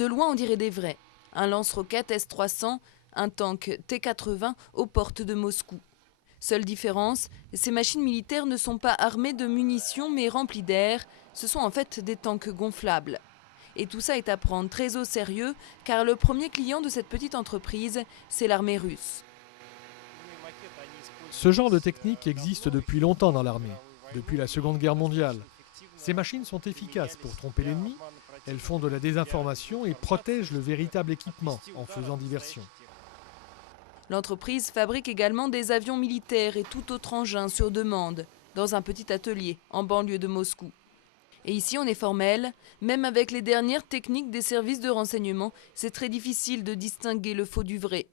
De loin, on dirait des vrais. Un lance-roquettes S-300, un tank T-80 aux portes de Moscou. Seule différence, ces machines militaires ne sont pas armées de munitions mais remplies d'air. Ce sont en fait des tanks gonflables. Et tout ça est à prendre très au sérieux car le premier client de cette petite entreprise, c'est l'armée russe. Ce genre de technique existe depuis longtemps dans l'armée, depuis la Seconde Guerre mondiale. Ces machines sont efficaces pour tromper l'ennemi, elles font de la désinformation et protègent le véritable équipement en faisant diversion. L'entreprise fabrique également des avions militaires et tout autre engin sur demande, dans un petit atelier en banlieue de Moscou. Et ici on est formel, même avec les dernières techniques des services de renseignement, c'est très difficile de distinguer le faux du vrai.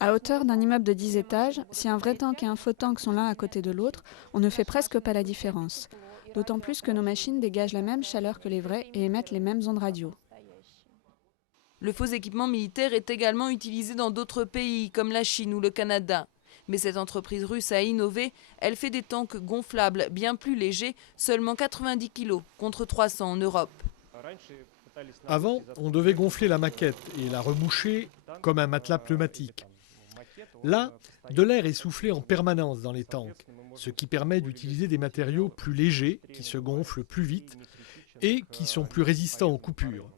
À hauteur d'un immeuble de 10 étages, si un vrai tank et un faux tank sont l'un à côté de l'autre, on ne fait presque pas la différence. D'autant plus que nos machines dégagent la même chaleur que les vrais et émettent les mêmes ondes radio. Le faux équipement militaire est également utilisé dans d'autres pays comme la Chine ou le Canada. Mais cette entreprise russe a innové, elle fait des tanks gonflables bien plus légers, seulement 90 kg contre 300 en Europe. Avant, on devait gonfler la maquette et la remoucher comme un matelas pneumatique. Là, de l'air est soufflé en permanence dans les tanks, ce qui permet d'utiliser des matériaux plus légers, qui se gonflent plus vite et qui sont plus résistants aux coupures.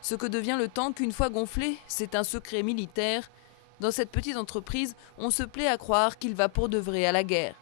Ce que devient le tank une fois gonflé, c'est un secret militaire. Dans cette petite entreprise, on se plaît à croire qu'il va pour de vrai à la guerre.